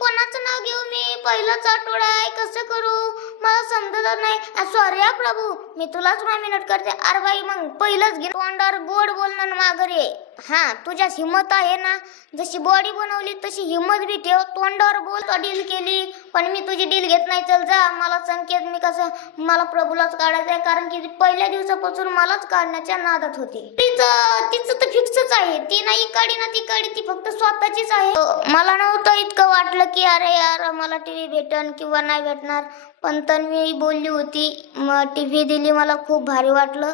कोणाचं नाव घेऊ मी? पहिलाच आठवडा आहे, कसं करू मला समजत नाही. सॉरी हा प्रभू, मी तुलाच नॉमिनेट करते. अरे बाई मग पहिलंच घे. तोंडावर गोड बोलणं माघारी आहे. हा तुझ्यात हिम्मत आहे ना, जशी बॉडी बनवली तशी हिम्मत बी ठेव. तोंडावर बोल डील केली पण मी तुझी डील घेत नाही. चल जा, मला संकेत मी कसं मला प्रभूलाच काढायचं आहे, कारण की पहिल्या दिवसापासून मलाच काढण्याच्या नादात होती. तिचं तर फिक्सच आहे, ती नाही काढी ना ती काढी, ती फक्त स्वतःचीच आहे. मला नव्हतं इतकं वाटलं की अरे यार मला टीव्ही भेटन किंवा नाही भेटणार, पण तन्वी बोलली होती, मग टीव्ही दिली. मला खूप भारी वाटलं.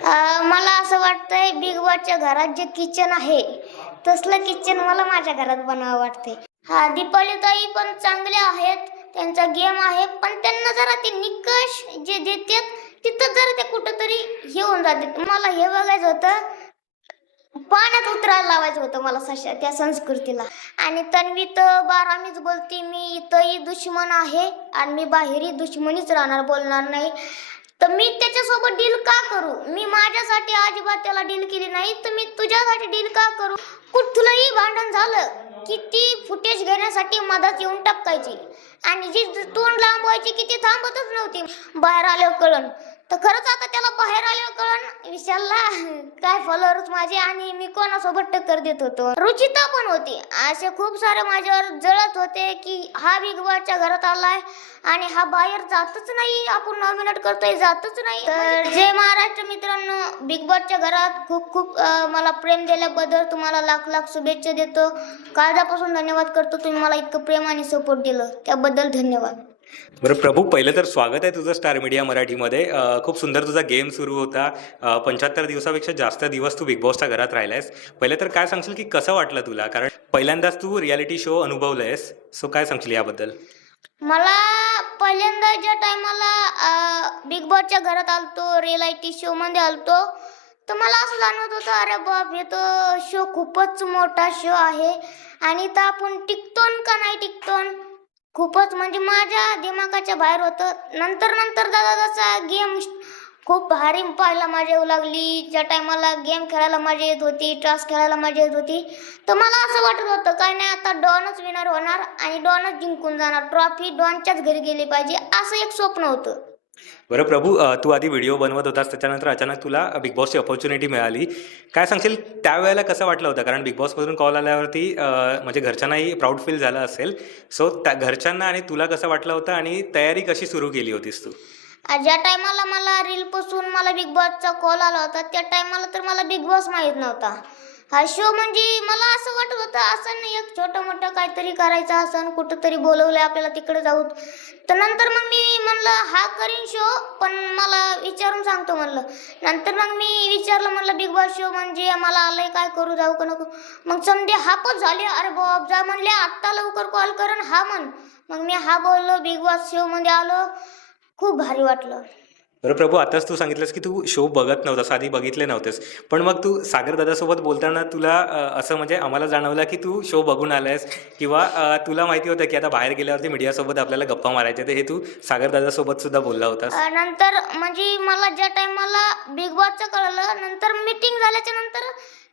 मला असं वाटतंय बिग बॉसच्या घरात जे किचन आहे तसलं किचन मला माझ्या घरात बनावं वाटते. हा दीपाली ताई पण चांगल्या आहेत, त्यांचा गेम आहे, पण त्यांना जरा ते निकष जे देतात तिथं जरा ते कुठंतरी हे होऊन जाते. मला हे बघायचं होतं, पाण्यात उतरायला लावायचं होतं मला त्या संस्कृतीला. आणि तन्वी तर बारामीच बोलते, मी इथंही दुश्मन आहे आणि मी बाहेरही दुश्मनीच राहणार, बोलणार नाही. तर मी त्याच्यासोबत डील का करू? मी माझ्यासाठी अजिबात त्याला डील केली नाही, तर मी तुझ्यासाठी डील का करू? कुठलंही भांडण झालं की ती फुटेज घेण्यासाठी मदत येऊन टपकायची आणि जी तोंड लांब व्हायची की ती थांबतच नव्हती. बाहेर आल्यावर कळण तर खरंच आता त्याला बाहेर आल्यावर कळण विशालला काय फॉलोअर्स माझे आणि मी कोणासोबत टक्कर देत होतो. रुचिता पण होती, असे खूप सारे माझ्यावर जळत होते की हा बिग बॉसच्या घरात आलाय आणि हा बाहेर जातच नाही, आपण नॉमिनेट करतोय जातच नाही. तर जे महाराष्ट्र मित्रांनो, बिग बॉसच्या घरात खूप खूप मला प्रेम दिल्याबद्दल तुम्हाला लाख लाख शुभेच्छा देतो. काळजापासून धन्यवाद करतो, तुम्ही मला इतकं प्रेम आणि सपोर्ट दिलं त्याबद्दल धन्यवाद. बरं प्रभू, पहिलं तर स्वागत आहे तुझं स्टार मीडिया मराठीमध्ये. खूप सुंदर तुझा गेम सुरू होता. 75 दिवसापेक्षा जास्त दिवस तू बिग बॉसच्या घरात राहिलायस. पहिलं तर काय सांगशील की कसं वाटलं तुला, कारण पहिल्यांदाच तू रियालिटी शो अनुभवलंयस, सो काय सांगशील याबद्दल? मला पहिल्यांदा ज्या टायमाला बिग बॉसच्या घरात आलतो, रियालिटी शो मध्ये आलतो, तर मला असं जाणवत होतं अरे बाप हे तर शो खूपच मोठा शो आहे आणि तर आपण टिकतोन का नाही टिकतोन, खूपच म्हणजे माझ्या दिमागाच्या बाहेर होतं. नंतर नंतर दादाचा गेम खूप भारी पाहायला मजा येऊ लागली. ज्या टायमाला गेम खेळायला मजा येत होती, टास्क खेळायला मजा येत होती, तर मला असं वाटत होतं काय नाही आता डॉनच विनर होणार आणि डॉनच जिंकून जाणार, ट्रॉफी डॉनच्याच घरी गेली पाहिजे, असं एक स्वप्न होतं. बरं प्रभू, तू आधी व्हिडिओ बनवत होतास, त्याच्यानंतर अचानक तुला बिग बॉसची अपॉर्च्युनिटी मिळाली. काय सांगशील त्यावेळेला कसं वाटलं होतं? कारण बिग बॉसमधून कॉल आल्यावरती म्हणजे घरच्यांनाही प्राऊड फील झालं असेल, सो त्या घरच्यांना आणि तुला कसं वाटलं होतं आणि तयारी कशी सुरू केली होतीस तू? ज्या टायमाला मला रील पासून मला बिग बॉसचा कॉल आला होता त्या टायमाला तर मला बिग बॉस माहीत नव्हता. हा शो म्हणजे मला असं वाटत होतं असं नाही एक छोटं मोठं काहीतरी करायचं, असं कुठंतरी बोलवलंय आपल्याला तिकडे जाऊ. तर नंतर मग मी म्हणलं हा करीन शो, पण मला विचारून सांगतो म्हणलं. नंतर मग मी विचारलं म्हणलं बिग बॉस शो म्हणजे मला आलंय काय करू, जाऊ का नको. मग समजे हा पण झाले, अरे बाप जा म्हणले आत्ता लवकर कॉल करून हा म्हण. मग मी हा बोललो, बिग बॉस शो मध्ये आलो, खूप भारी वाटलं. बरं प्रभू, आताच तू सांगितलंस की तू शो बघत नव्हतास, आधी बघितले नव्हतेस, पण मग तू सागर दादासोबत बोलताना तुला असं म्हणजे आम्हाला जाणवलं की तू शो बघून आलायस किंवा तुला माहिती होतं की आता बाहेर गेल्यावरती मीडियासोबत आपल्याला गप्पा मारायच्या, तर हे तू सागर दादासोबत सुद्धा बोलला होतास. नंतर म्हणजे मला ज्या टायमाला बिग बॉसचं कळलं, नंतर मीटिंग झाल्याच्या नंतर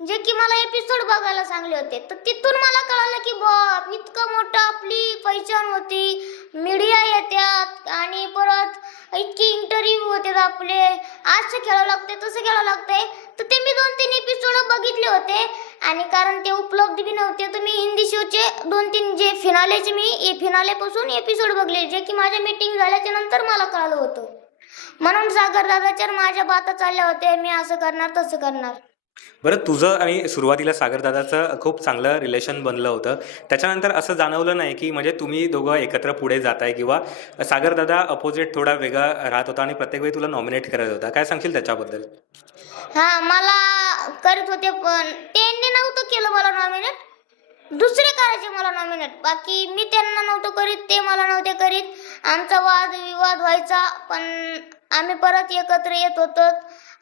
जे की मला एपिसोड बघायला सांगले होते, तर तिथून मला कळलं की बाप इतकं मोठं आपली पहिचान होती, मीडिया येतात आणि परत इतकी इंटरव्ह्यू होते आपले, असं खेळावं लागते तसं खेळावं लागतंय. तर ते मी 2-3 एपिसोड बघितले होते आणि कारण ते उपलब्ध बी नव्हते, तर मी हिंदी शोचे 2-3 जे फिनालेचे मी फिनालेपासून एपिसोड बघले, जे की माझ्या मीटिंग झाल्याच्या नंतर मला कळलं होतं. म्हणून सागर दादाच्या माझ्या बाता चालल्या होत्या, मी असं करणार तसं करणार. बरं, तुझं आणि सुरुवातीला सागर दादाचं खूप चांगलं रिलेशन बनलं होतं, त्याच्यानंतर असं जाणवलं नाही की म्हणजे तुम्ही दोघं एकत्र पुढे जाताय किंवा सागर दादा अपोजिट थोडा वेगळा राहत होता आणि प्रत्येक वेळी तुला नॉमिनेट करत होता, काय सांगशील त्याच्याबद्दल? हा मला करत होते पण त्यांनी नव्हतं केलं मला नॉमिनेट, दुसरे करायचे मला नॉमिनेट, बाकी मी त्यांना नव्हतं करीत, ते मला नव्हते करीत. आमचा वाद विवाद व्हायचा पण आम्ही परत एकत्र येत होतो.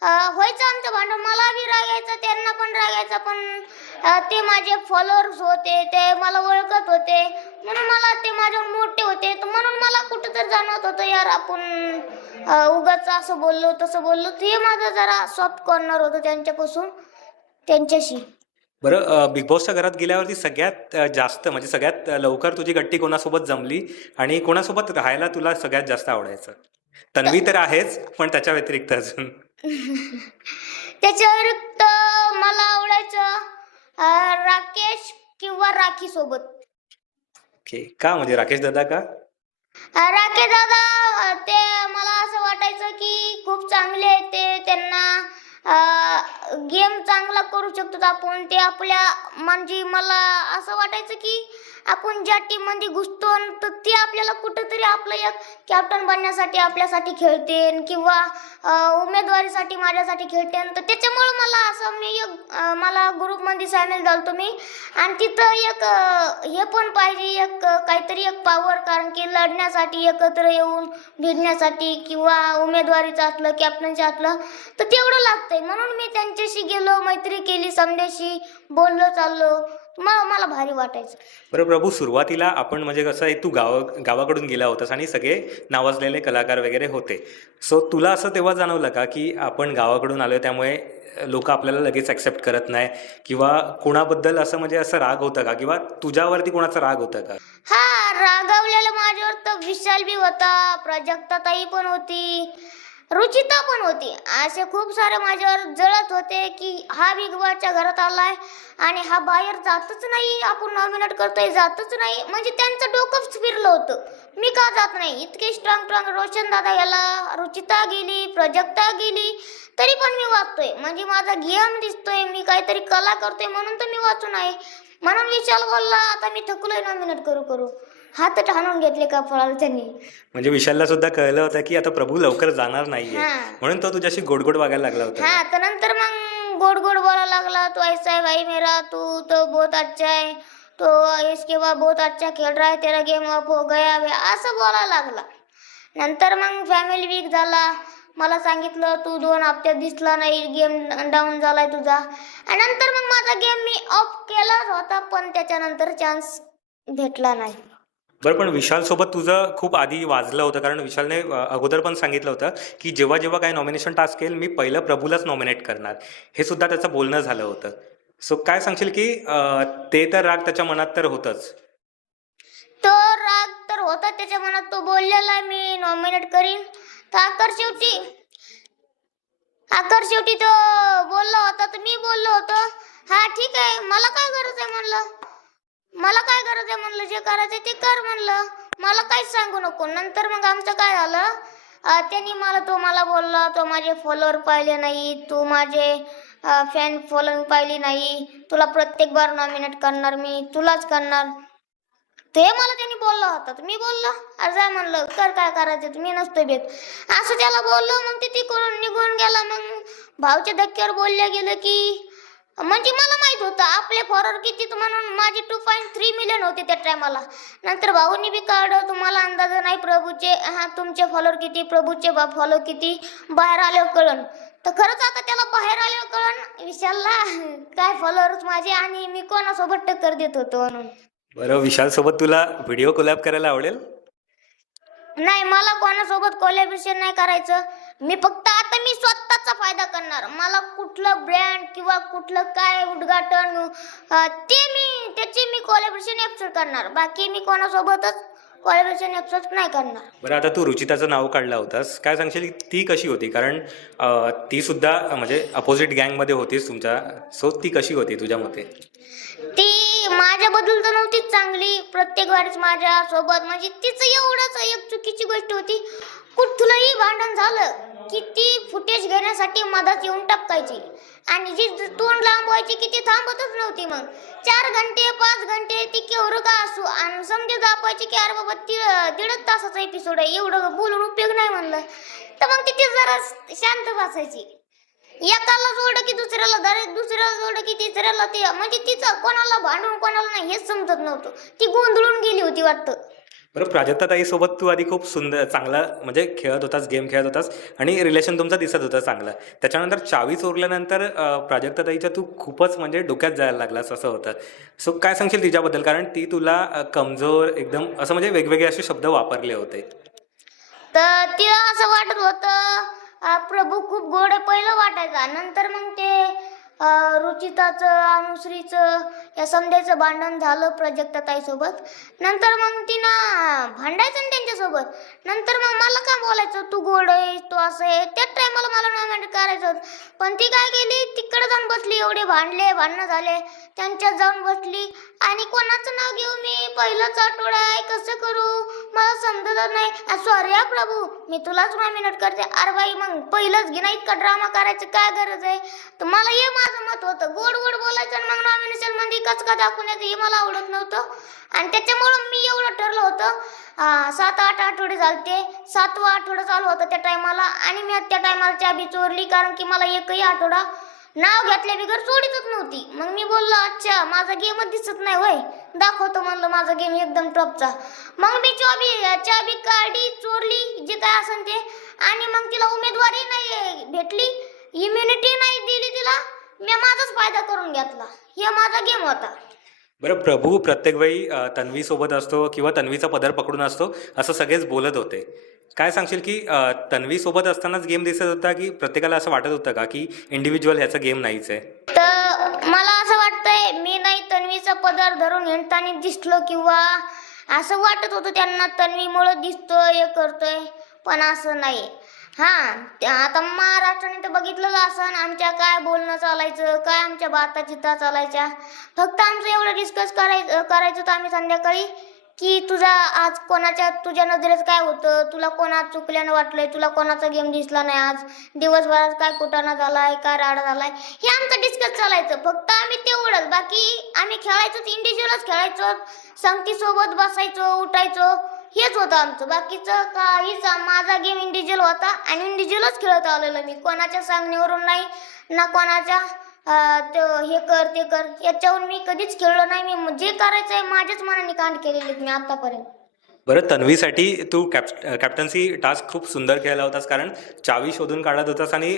व्हायचं आमचं भांडण, मला बी राग यायचा त्यांना पण राग यायचा, पण ते माझे फॉलोअर्स होते, ते मला ओळखत होते म्हणून मला ते माझ्यावर मोठे होते, तर म्हणून मला कुठं तर जाणवत होतं यार आपण उगाच असं बोललो तसं बोललो. ते माझं जरा सॉफ्ट कॉर्नर होतं त्यांच्यापासून त्यांच्याशी. बरं, बिग बॉसच्या घरात गेल्यावरती सगळ्यात जास्त म्हणजे सगळ्यात लवकर तुझी गट्टी कोणासोबत जमली आणि कोणासोबत राहायला तुला सगळ्यात जास्त आवडायचं? तन्वी तर आहेच, पण त्याच्या व्यतिरिक्त अजून? त्याच्या व्यतिरिक्त मला आवडायचं राकेश किंवा राखी सोबत. ओके. का म्हणजे राकेश दादा का? राकेश दादा ते मला असं वाटायचं की खूप चांगले आहेत ते, त्यांना गेम चांगला करू शकतो आपण. ते आपल्या म्हणजे मला असं वाटायचं की आपण ज्या टीम मध्ये घुसतो तर ते आपल्याला कुठंतरी आपलं एक कॅप्टन बनण्यासाठी आपल्यासाठी खेळते किंवा उमेदवारीसाठी माझ्यासाठी खेळते. तर त्याच्यामुळे मला असं मी एक मला ग्रुपमध्ये सामील झालतो मी. आणि तिथं एक हे पण पाहिजे, एक काहीतरी एक पॉवर, कारण की लढण्यासाठी एकत्र येऊन भिडण्यासाठी किंवा उमेदवारीचं असलं कॅप्टनचं असलं तर तेवढं लागतंय. म्हणून मी त्यांच्याशी गेलो, मैत्री केली, समजाशी बोललो चाललो, मला भारी वाटायचं. बरं प्रभू, सुरुवातीला आपण म्हणजे कसं आहे, तू गावाकडून गेला होतास आणि सगळे नावाजलेले कलाकार वगैरे होते. सो तुला असं तेव्हा जाणवलं का की आपण गावाकडून आलो त्यामुळे लोक आपल्याला लगेच ॲक्सेप्ट करत नाही, किंवा कोणाबद्दल असं म्हणजे असं राग होता का, किंवा तुझ्यावरती कोणाचा राग होता का? हा, रागावलेला माझ्यावर तर विशाल बी होता, प्राजक्ताताई पण होती, रुचिता पण होती. असे खूप सारे माझ्यावर जळत होते की हा बिग बॉसच्या घरात आलाय आणि हा बाहेर जातच नाही, आपण नॉमिनेट करतोय जातच नाही. म्हणजे त्यांचं डोकंच फिरलं होतं, मी का जात नाही. इतके स्ट्रॉंग रोशन दादा गेला, रुचिता गेली, प्राजक्ता गेली, तरी पण मी वाचतोय. म्हणजे माझा गेम दिसतोय, मी काहीतरी कला करतोय म्हणून तर मी वाचू नाही. म्हणून विशाल बोलला आता मी थकलोय नॉमिनेट करू करू, हात ठाणून घेतले का फळाला त्यांनी. म्हणजे विशालला सुद्धा कळलं होतं की आता प्रभू लवकर जाणार नाहीये, हा. म्हणून तो तुझ्याशी गोड गोड वागायला लागला होता. हाँ, तो नंतर मग गोड गोड बोला लागला, तो ऐसा है भाई मेरा, तू तो बहुत अच्छा है, तो इसके बाद बहुत अच्छा खेल रहा है, तेरा गेम अप हो गया है, असं बोला लागला. नंतर मग फॅमिली वीक झाला, मला सांगितलं तू 2 हप्त्यात दिसला नाही, गेम डाऊन झालाय तुझा. आणि नंतर मग माझा गेम मी ऑफ केलाच होता, पण त्याच्यानंतर चान्स भेटला नाही. बरं, पण विशालसोबत तुझं खूप आधी वाजलं होतं, कारण विशालने अगोदर पण सांगितलं होतं की जेव्हा जेव्हा काही नॉमिनेशन टास्क येईल मी पहिलं प्रभूलाच नॉमिनेट करणार, हे सुद्धा त्याचं बोलणं झालं होतं. सो काय सांगशील की ते तर राग त्याच्या मनात तर होतंच. तो राग तर होता त्याच्या मनात, तो बोललेला मी नॉमिनेट करीन. तर आकर शेवटी तो बोलला होता, तर मी बोललो होतो हा ठीक आहे, मला काय गरज आहे म्हणलं, जे करायचं ते कर म्हणलं, मला काहीच सांगू नको. नंतर मग आमचं काय झालं, त्यांनी मला बोलला तो माझे फॉलोअर पाहिले नाही, तू माझे फॅन फॉलोइंग पाहिली नाही, तुला प्रत्येक बार नॉमिनेट करणार मी, तुलाच करणार, ते मला त्यांनी बोलला होता. तर मी बोललो अरे जा म्हणलं, कर काय करायचं, मी नसतो भेट, असं त्याला बोललो. मग ते तिकडून निघून गेला. मग भाऊच्या धक्क्यावर बोलल्या गेलं की म्हणजे मला माहित होतं आपले फॉलोअर किती, म्हणून माझे 2.3 मिलियन होते त्या टायमाला. नंतर भाऊनी बी काढलं, तुम्हाला अंदाज नाही प्रभूचे, हा तुमचे फॉलोअर किती, प्रभूचे फॉलो किती, बाहेर आल्यावर कळण. तर खरंच आता त्याला बाहेर आल्यावर कळण विशालला काय फॉलोअर्स माझे आणि मी कोणासोबत टक्कर देत होतो म्हणून. बरं, विशालसोबत तुला व्हिडिओ कोलॅब करायला आवडेल? नाही, मला कोणासोबत कोलॅबरेशन नाही करायचं. मी फक्त आता मी स्वतःचा फायदा करणार. मला कुठलं ब्रँड किंवा कुठलं काय उद्घाटन त्याची मी कोलॅबरेशन एक्सेप्ट करणार, बाकी मी कोणासोबतच कोलॅबरेशन एक्सेप्ट नाही करणार. बरं, आता तू रुचिताचं नाव काढलं होतास, काय सांगशील ती कशी होती? कारण ती सुद्धा म्हणजे अपोजिट गँगमध्ये होतीस तुमच्या, सो ती कशी होती तुझ्या मते? ती माझ्याबद्दल तर नव्हतीच चांगली, प्रत्येक वेळेस माझ्या सोबत म्हणजे तिचं एवढंच एक चुकीची गोष्ट होती, कुठलंही भांडण झालं की ती फुटेज घेण्यासाठी मदत येऊन टपकायची आणि जी तोंड लांबवायची की ती थांबतच नव्हती. मग 4 घंटे 5 घंटे ती केवढं का असू आणि समजे दाखवायची की अरे बाबा 1.5 तासाचा एपिसोड आहे, एवढं बोलून उपयोग नाही म्हणलं. तर मग ती जरा शांत बसायची, एकाला जोडलं की दुसऱ्याला डायरेक्ट, दुसऱ्याला जोडलं की तिसऱ्याला, ते म्हणजे तिचं कोणाला भांडून कोणाला नाही हेच समजत नव्हतं, ती गोंधळून गेली होती वाटतं. बरं, प्राजक्ताताईसोबत तू आधी खूप सुंदर चांगला म्हणजे खेळत होतास, गेम खेळत होतास आणि रिलेशन तुमचं दिसत होतं चांगलं. त्याच्यानंतर चावी चोरल्यानंतर प्राजक्ताताईच्या तू खूपच म्हणजे डोक्यात जायला लागलास असं होतं. सो काय सांगशील तिच्याबद्दल? कारण ती तुला कमजोर एकदम असं म्हणजे वेगवेगळे असे शब्द वापरले होते. तर तिला असं वाटत होतं प्रभू खूप गोड आहे पहिलं वाटायचा, नंतर मग ते रुचिताचं अनुश्रीचं या समध्याचं भांडण झालं प्राजक्ता ताईसोबत. नंतर मग तिनं भांडायचं ना त्यांच्यासोबत. नंतर मग मला काय बोलायचं, तू गोड आहे, तू असं आहे. त्याच टायमाला मला नॉमिनेट करायचं होतं. पण ती काय केली, तिकडे जाऊन बसली. एवढे भांडणं झाले, त्यांच्यात जाऊन बसली. आणि कोणाचं नाव घेऊ मी, पहिलाच आठवडा आहे, कसं करू मला समजत नाही. सॉरी हा प्रभू, मी तुलाच नॉमिनेट करते. अरे बाई मग पहिलंच घे ना, इतका ड्रामा करायचं काय गरज आहे. तर मला हे माझं मत होतं, गोड गोड बोलायचं आणि मग नॉमिनेशन मध्ये कचका दाखवून येतं हे मला आवडत नव्हतं. आणि त्याच्यामुळं मी एवढं ठरलं होतं. 7-8 आठवडे झालते, 7वा आठवडा चालू होता त्या टायमाला. आणि मी त्या टायमाला चाबी चोरली, कारण की मला एकही आठवडा नाव घेतल्या बिगर सोडीतच नव्हती. मग मी बोललो, अच्छा माझा गेमच दिसत नाही होय, दाखवतो म्हणलं माझा गेम एकदम टॉपचा. मग मी चाबी काढली, चोरली, जे काय असेल ते. आणि मग तिला उमेदवारी नाही भेटली, इम्युनिटी नाही दिली तिला. मी माझाच फायदा करून घेतला. हे माझा गेम होता. बरं, प्रभू प्रत्येक वेळी तन्वीसोबत असतो किंवा तन्वीचा पदर पकडून असतो असं सगळेच बोलत होते. काय सांगशील की तन्वीसोबत असतानाच गेम दिसत होता की प्रत्येकाला असं वाटत होतं का की इंडिव्हिज्युअल ह्याचा गेम नाहीच आहे? तर मला असं वाटतंय, मी नाही तन्वीचा पदर धरून हिंडताना दिसलो किंवा असं वाटत होतं त्यांना तन्वीमुळे दिसतोय हे करतोय, पण असं नाही. आता महाराष्ट्राने तर बघितलं असं आमच्या काय बोलणं चालायचं, काय आमच्या बाता चालायच्या. फक्त आमचं एवढं डिस्कस करायचं तर आम्ही संध्याकाळी की आज तुझ्या नजरेत काय होतं, तुला कोणात चुकल्यानं वाटलंय, तुला कोणाचा गेम दिसला नाही, आज दिवसभरात काय कुटाणा झालाय, काय राडा झालाय, हे आमचं डिस्कस चालायचं. फक्त आम्ही तेवढंच, बाकी आम्ही खेळायचोच, इंडिव्हिज्युअलच खेळायचो, संगतीसोबत बसायचो, उठायचो, हेच होतं आमचं. बाकीचं काहीच, माझा गेम इंडिव्हिज्युअल होता आणि इंडिव्हिज्युअलच खेळत आलेलो मी. कोणाच्या सांगण्यावरून नाही ना, कोणाच्या हे कर ते कर याच्यावरून मी कधीच खेळलो नाही. मी जे करायचं आहे माझ्याच मनाने कांड केलेले मी आतापर्यंत. बरं, तन्वीसाठी तू कॅप्टन्सी टास्क खूप सुंदर खेळला होतास, कारण चावी शोधून काढत होतास आणि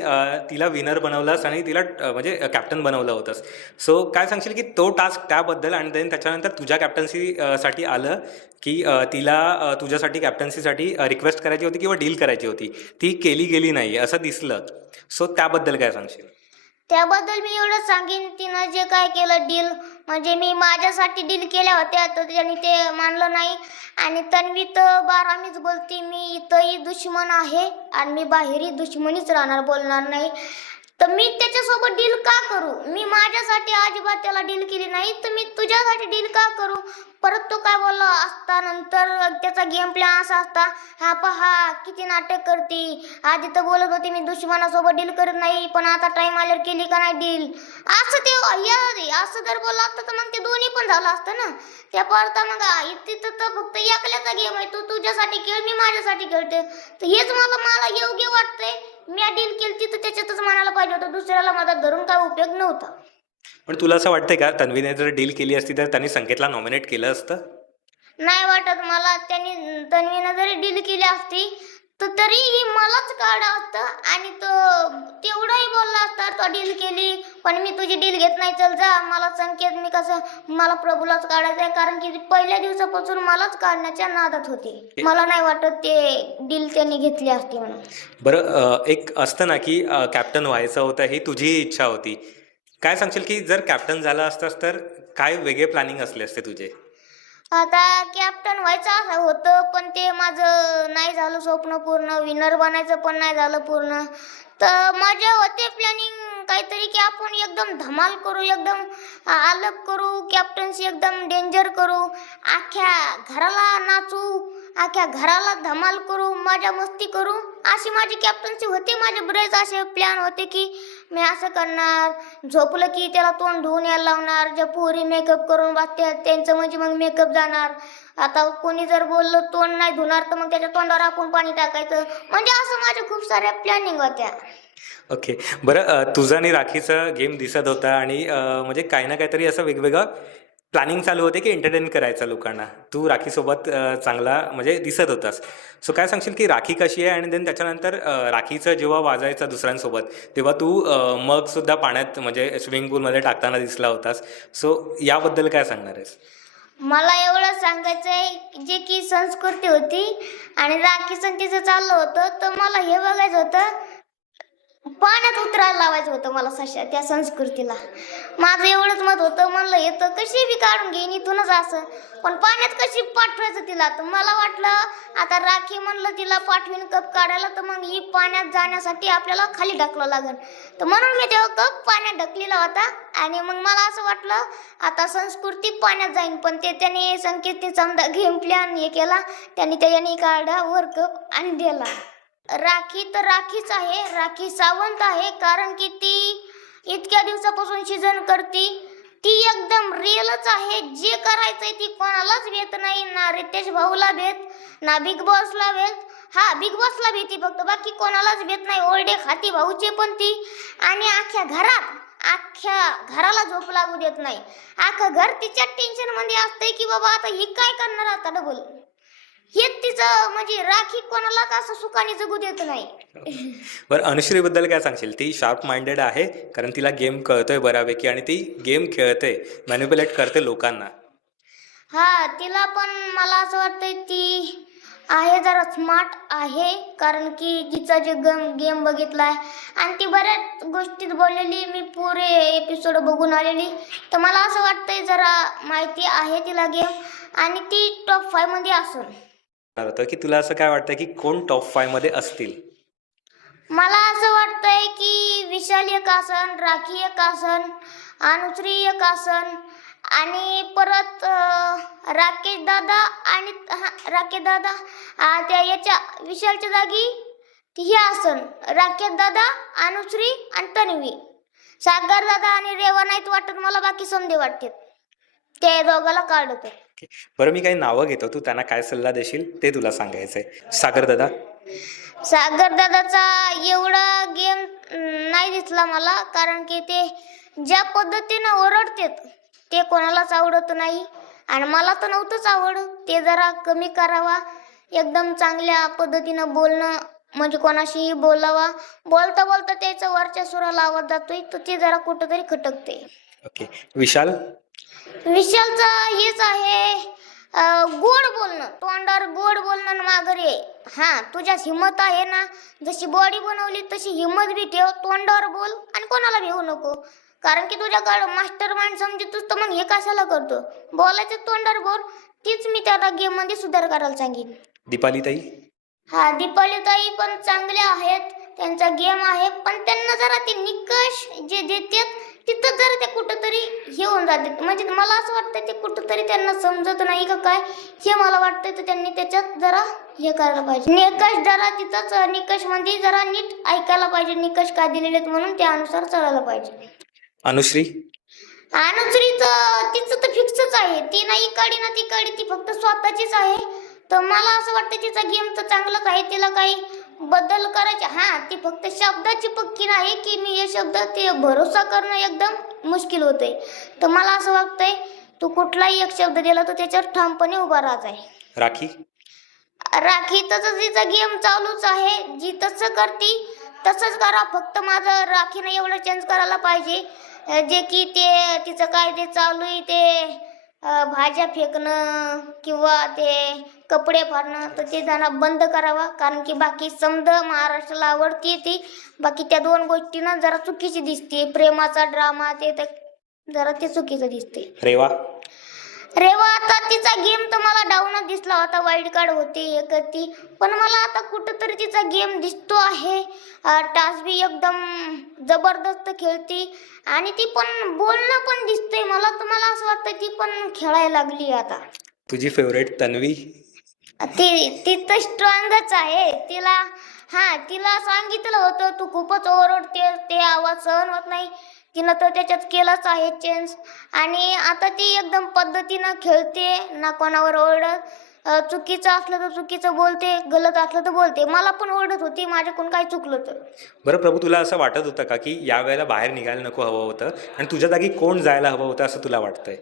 तिला विनर बनवलास आणि तिला म्हणजे कॅप्टन बनवलं होतंस. सो काय सांगशील की तो टास्क त्याबद्दल, आणि देन त्याच्यानंतर तुझ्या कॅप्टन्सीसाठी आलं की तिला तुझ्यासाठी कॅप्टन्सीसाठी रिक्वेस्ट करायची होती किंवा डील करायची होती, ती केली गेली नाही असं दिसलं. सो त्याबद्दल काय सांगशील? त्याबद्दल मी एवढं सांगेन, तिनं जे काय केलं डील, म्हणजे मी माझ्यासाठी डील केल्या होत्या तर त्यांनी ते मानलं नाही. आणि तन्वी तर बारामीच बोलती, मी इथंही दुश्मन आहे आणि मी बाहेरही दुश्मनीच राहणार, बोलणार नाही. तर मी त्याच्यासोबत डील का करू? मी माझ्यासाठी अजिबात त्याला डील केली नाही, तर मी तुझ्यासाठी डील का करू? परत तो काय बोलला असता, नंतर त्याचा गेम प्लॅन असा असता, हा पहा किती नाटक करते, आधी तर बोलत होती मी दुश्मनासोबत डील करत नाही, पण आता टाइम आल्यावर केली का नाही डील, असं ते असं जर बोलला असतं तर मग ते दोन्ही पण झालं असतं ना. त्या परता मग तिथं तर फक्त एकल्याचा गेम आहे, तू तुझ्यासाठी खेळ, मी माझ्यासाठी खेळते. तर हेच मला योग्य वाटतंय. मी डील केली तर त्याच्यातच म्हणायला पाहिजे होतं, दुसऱ्याला मदत धरून काय उपयोग नव्हता. पण तुला असं वाटतंय का तन्वीने जर डील केली असती तर त्यांनी संकेतला नॉमिनेट केलं असतं? नाही वाटत मला. तन्वीनं जरी डील केली असती तर तरीही मलाच काढा असतं आणि तो तेवढाही बोलला असता, तो डील केली पण मी तुझी डील घेत नाही, चल जा. मला संकेत, मी कसं, मला प्रभूलाच काढायचं आहे, कारण की पहिल्या दिवसापासून मलाच काढण्याच्या नादात होती. मला नाही वाटत ते डील त्यांनी घेतली असती म्हणून. बरं, एक असतं ना की कॅप्टन व्हायचं होतं, ही तुझी इच्छा होती. काय सांगशील की जर कॅप्टन झाला असतास तर काय वेगळे प्लॅनिंग असले असते तुझे? आता कॅप्टन व्हायचं असं होतं, पण ते माझं नाही झालं स्वप्न पूर्ण. विनर बनायचं पण नाही झालं पूर्ण. तर माझे होते प्लॅनिंग काहीतरी की आपण एकदम धमाल करू, एकदम अलग करू, कॅप्टन्सी एकदम डेंजर करू, अख्ख्या घराला नाचू, अख्ख्या घराला धमाल करू, मजा मस्ती करू, अशी माझी कॅप्टन्सी होती. माझे बरेच असे प्लॅन होते की मी असं करणार, झोपलं की त्याला तोंड धुवून यायला लावणार, ज्या पोरी मेकअप करून बसतात त्यांचं म्हणजे मग मेकअप जाणार. आता कोणी जर बोललं तोंड नाही धुणार तर मग त्याच्या तोंडावर आपण पाणी टाकायचं. म्हणजे असं माझ्या खूप साऱ्या प्लॅनिंग होत्या. ओके, बरं, तुझा आणि राखीचा गेम दिसत होता आणि म्हणजे काही ना काहीतरी असं वेगवेगळं प्लॅनिंग चालू होते की एंटरटेन करायचं लोकांना. तू राखीसोबत चांगला म्हणजे दिसत होतास. सो काय सांगशील की राखी कशी आहे, आणि देन त्याच्यानंतर राखीचं जेव्हा वाजायचं दुसऱ्यांसोबत तेव्हा तू मगसुद्धा पाण्यात म्हणजे स्विमिंग पूलमध्ये टाकताना दिसला होतास. सो याबद्दल काय सांगणार आहेस? मला एवढं सांगायचं आहे जे की संस्कृती होती आणि राखीचं तिचं चाललं होतं, तर मला हे बघायचं होतं पाण्यात उतरायला लावायचं होतं मला सशा त्या संस्कृतीला. माझं एवढंच मत होतं, म्हणलं येतं कशी बी काढून घेईन इथूनच असं, पण पाण्यात कशी पाठवायचं तिला. तर मला वाटलं आता राखी म्हणलं तिला पाठवीन कप काढायला, तर मग ही पाण्यात जाण्यासाठी आपल्याला खाली ढकलावं लागेल. तर म्हणून मी तेव्हा कप पाण्यात ढकलेला होता. आणि मग मला असं वाटलं आता संस्कृती पाण्यात जाईन, पण ते त्याने संकेतने समजा गेम प्लॅन हे केला, त्यांनी त्याच्याने काढा वर कप आणि दिला. राखी तर राखीच आहे, राखी सावंत आहे, कारण की ती इतक्या दिवसापासून सीझन करती. ती एकदम रिअलच आहे. जे करायचंय ती कोणालाच भेट नाही, ना रितेश भाऊला भेट, ना बिग बॉसला भेट. हा, बिग बॉसला भीती फक्त, बाकी कोणालाच भेट नाही. ओरडे खाती भाऊचे पण ती, आणि अख्ख्या घराला झोप लागू देत नाही. अख्खं घर तिच्या टेन्शन मध्ये असतंय की बाबा आता ही काय करणार आता डबल. हेच तिचं म्हणजे राखी कोणालाच असं सुखाने जगू देत नाही. बरं, अनुश्रीबद्दल काय सांगशील? ती शार्प माइंडेड आहे, कारण तिला गेम कळतोय बऱ्यापैकी आणि ती गेम खेळते, मॅनिप्युलेट करते लोकांना. हा, तिला पण मला असं वाटतंय ती आहे जरा स्मार्ट आहे, कारण की तिचा जे गेम बघितलाय आणि ती बऱ्याच गोष्टीत बोललेली, मी पुरे एपिसोड बघून आलेली. तर मला असं वाटतंय जरा माहिती आहे तिला गेम, आणि ती टॉप 5 मध्ये असेल. होतं की तुला असं काय वाटतं की कोण टॉप 5 मध्ये असतील? मला असं वाटतंय की विशाल एक आसन, राखी एक आसन, अनुश्री एक आसन, आणि परत राकेश दादा आणि राकेश दादा त्या याच्या विशालच्या जागी ती हे आसन, राकेश दादा, अनुश्री आणि तन्वी. सागर दादा आणि रेवा नाहीत वाटत मला, बाकी समजे वाटतात. ते दोघाला काढलं तर. बरं, मी काही नावं घेतो, तू त्यांना काय सल्ला देशील ते तुला सांगायचंय. सागर दादा. सागर दादाचा एवढा गेम नाही दिसला मला, कारण की ते ज्या पद्धतीनं ओरडतात ते कोणालाच आवडत नाही, आणि मला तर नव्हतंच आवडत. ते जरा कमी करावा, एकदम चांगल्या पद्धतीनं बोलणं, म्हणजे कोणाशीही बोलावा. बोलता बोलता त्याचा वरच्या सुराला आवाज जातोय, तर ते जरा कुठंतरी खटकते. ओके. विशाल. विशालचा हेच आहे, गोड बोलणं, तोंडावर गोड बोलणं आणि माघारी आहे. हा, तुझ्यात हिंमत आहे ना, जशी बॉडी बनवली तशी हिंमत बी ठेव, तोंडावर बोल आणि कोणाला भेऊ नको, कारण की तुझ्याकडं मास्टर माइंड समजतोस, तर मग हे कशाला करतो. बोलायचं तोंडावर बोल. तीच मी त्याला गेम मध्ये सुधार करायला सांगेन. दीपाली ताई. हा, दीपाली ताई पण चांगल्या आहेत, त्यांचा गेम आहे, पण त्यांना जरा ते निकष जे देतात तिथं जरा ते कुठंतरी हे होऊन जाते. म्हणजे मला असं वाटतं ते कुठंतरी त्यांना समजत नाही का काय, हे मला वाटतं. तर त्यांनी त्याच्यात जरा हे करायला पाहिजे, निकष जरा तिथंच निकष म्हणजे जरा नीट ऐकायला पाहिजे, निकष काय दिलेले आहेत म्हणून त्यानुसार चालायला पाहिजे. अनुश्री. अनुश्रीचं तिचं तर फिक्सच आहे, ती नाही काढी ना ती काढी, ती फक्त स्वतःचीच आहे. तर मला असं वाटतं तिचा गेम तर चांगलाच आहे, तिला काही बदल करायचे. हा, ती फक्त शब्दाची पक्की नाही की मी हे शब्द ते भरोसा करणं एकदम मुश्किल होतंय. तर मला असं वाटतंय तू कुठलाही एक शब्द दिला तर त्याच्यावर ठामपणे उभा राहायचा आहे. राखी. राखी तर तिचा गेम चालूच आहे, जी तसं करती तसंच करा. फक्त माझं राखीनं एवढं चेंज करायला पाहिजे, जे की ते तिचं काय ते चालू आहे ते भाज्या फेकणं किंवा ते कपडे फाडणं, तर ते त्यांना बंद करावा. कारण की बाकी समजा महाराष्ट्राला आवडते ती, बाकी त्या 2 गोष्टींना जरा चुकीची दिसते. प्रेमाचा ड्रामा ते जरा ते चुकीचं दिसते. रेवा. रेवा आता तिचा गेम तर मला डाऊनच दिसला होता, वाईल्ड कार्ड होते हे करती, पण मला आता कुठंतरी तिचा गेम दिसतो आहे. टास्क बी एकदम जबरदस्त खेळती, आणि ती पण बोलणं पण दिसतंय मला. तर मला असं वाटतं ती पण खेळायला लागली आता. तुझी फेवरेट तन्वी. ती तर स्ट्रॉंगच आहे. तिला सांगितलं होतं तू खूपच ओरडते, ते आवाज सहन होत नाही, तिनं तर त्याच्यात केलंच आहे चेंज. आणि आता ती एकदम पद्धतीनं खेळते, ना कोणावर ओरडत. चुकीचं असलं तर चुकीचं बोलते, गलत असलं तर बोलते. मला पण ओरडत होती माझ्याकडून काय चुकलं तर. बरं प्रभू, तुला असं वाटत होतं का की यावेळेला बाहेर निघायला नको हवं होतं, आणि तुझ्या जागी कोण जायला हवं होतं असं तुला वाटतंय?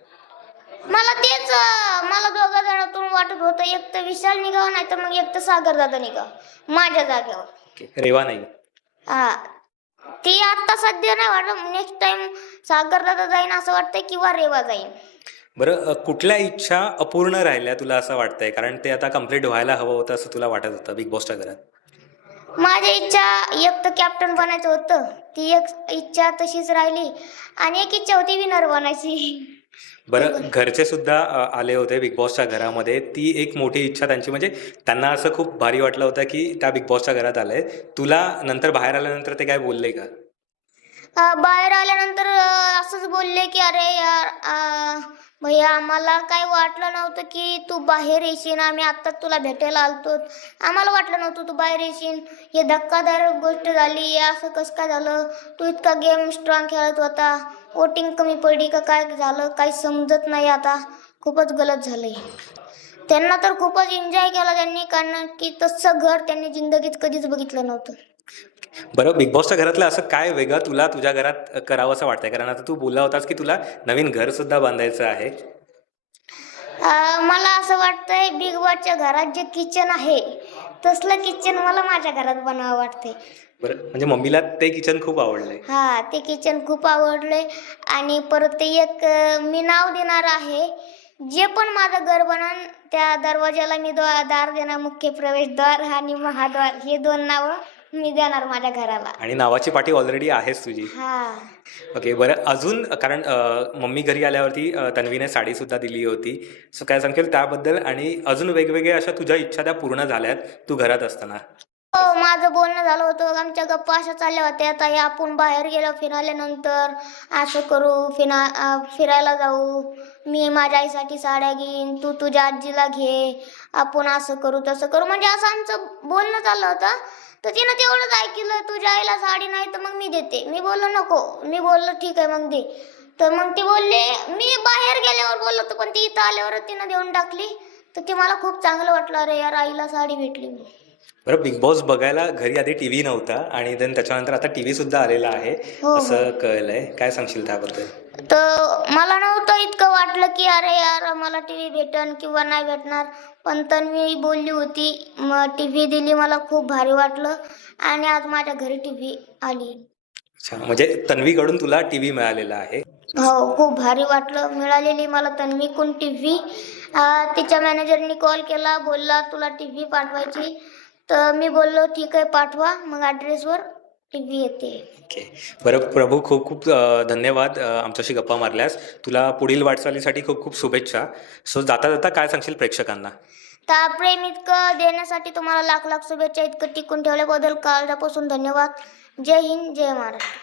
मला दोघा जणातून वाटत होतं, एक तर विशाल निघावं, नाही तर मग एक तर सागर दादा निघावं माझ्या जागेवर. रेवा नाही. हा, ती आता सध्या नाही वाटत, नेक्स्ट टाइम सागर दादा जाईन असं वाटतंय, किंवा रेवा जाईन. बरं, कुठल्या इच्छा अपूर्ण राहिल्या तुला असं वाटतंय? कारण ते आता कम्प्लीट व्हायला हवं होतं असं तुला वाटत होतं बिग बॉसच्या घरात. माझी इच्छा एक तर कॅप्टन बनायचं होतं, ती एक इच्छा तशीच राहिली आणि एक इच्छा होती विनर बनायची. बरं, घरचे सुद्धा आले होते बिग बॉसच्या घरामध्ये. ती एक मोठी इच्छा त्यांची, म्हणजे त्यांना असं खूप भारी वाटलं होतं की त्या बिग बॉसच्या घरात आलंय. तुला नंतर बाहेर आल्यानंतर ते काय बोलले का? बाहेर आल्यानंतर असंच बोलले की अरे यार भैया आम्हाला काही वाटलं नव्हतं की तू बाहेर येशील, आम्ही आत्ताच तुला भेटायला आलतो, आम्हाला वाटलं नव्हतं तू बाहेर येशील, हे धक्कादायक गोष्ट झाली, हे असं कसं काय झालं, तू इतका गेम स्ट्रॉंग खेळत होता, वोटिंग कमी पडली का काय झालं काही समजत नाही, आता खूपच गलत झालंय. त्यांना तर खूपच एन्जॉय केला त्यांनी, कारण की तसं घर त्यांनी जिंदगीत कधीच बघितलं नव्हतं. बरं, बिग बॉसच्या घरातलं असं काय वेगळं तुला तुझ्या घरात करावं असं वाटतंय? कारण आता तू बोलला होतास की तुला नवीन घर सुद्धा बांधायचं आहे. मला असं वाटतंय बिग बॉसच्या घरात जे किचन आहे तसलं किचन मला माझ्या घरात बनावं वाटतंय. बरं, म्हणजे मम्मीला ते किचन खूप आवडलंय. हा, ते किचन खूप आवडलंय आणि परत ते एक मी नाव देणार आहे, जे पण माझं घर बनन त्या दरवाजाला मी दार देणार, मुख्य प्रवेशद्वार आणि महाद्वार, हे 2 नावं मी देणार माझ्या घराला. आणि नावाची पाटी ऑलरेडी आहेच तुझी. हा. ओके, बरं, अजून कारण मम्मी घरी आल्यावरती तन्वीने साडीसुद्धा दिली होती. सो काय सांगशील त्याबद्दल? आणि अजून वेगवेगळ्या अशा तुझ्या इच्छा त्या पूर्ण झाल्यात तू घरात असताना? हो, माझं बोलणं झालं होतं, आमच्या गप्पा अशा चालल्या होत्या, आता हे आपण बाहेर गेलो फिरायल्यानंतर असं करू, फिरायला जाऊ, मी माझ्या आईसाठी साड्या घेईन, तू तुझ्या आजीला घे, आपण असं करू तसं करू, म्हणजे असं आमचं बोलणं चाललं होतं. तर तिनं तेवढंच ऐकलं, तुझ्या आईला साडी नाही तर मग मी देते. मी बोललो नको, मी बोललो ठीक आहे मग दे. तर मग ती बोलले, मी बाहेर गेल्यावर बोललो होतो पण ती इथं आल्यावर तिनं देऊन टाकली. तर ते मला खूप चांगलं वाटलं, अरे यार आईला साडी भेटली. बरं, बिग बॉस बघायला घरी आधी टीव्ही नव्हता आणि देन त्याच्यानंतर आता टीव्ही सुद्धा आलेला आहे हो. असं कळलंय. काय सांगशील त्याबद्दल? तर मला नव्हतं इतकं वाटलं की अरे यार मला टीव्ही भेटन किंवा नाही भेटणार, पण तन्वी बोलली होती, मग टीव्ही दिली, मला खूप भारी वाटलं आणि आज माझ्या घरी टीव्ही आली. अच्छा, म्हणजे तन्वीकडून तुला टीव्ही मिळालेला आहे. हो, खूप भारी वाटलं, मिळालेली मला तन्वीकडून टीव्ही. तिच्या मॅनेजरनी कॉल केला, बोलला तुला टीव्ही पाठवायची, तर मी बोललो ठीक आहे पाठवा, मग ॲड्रेसवर टीव्ही येते. ओके, बरं प्रभू, खूप खूप धन्यवाद आमच्याशी गप्पा मारल्यास. तुला पुढील वाटचालीसाठी खूप खूप शुभेच्छा. सो जाता जाता काय सांगशील प्रेक्षकांना? तर प्रेम इतकं देण्यासाठी तुम्हाला लाख लाख शुभेच्छा. इतकं टिकून ठेवल्याबद्दल काळजापासून धन्यवाद. जय हिंद, जय महाराष्ट्र.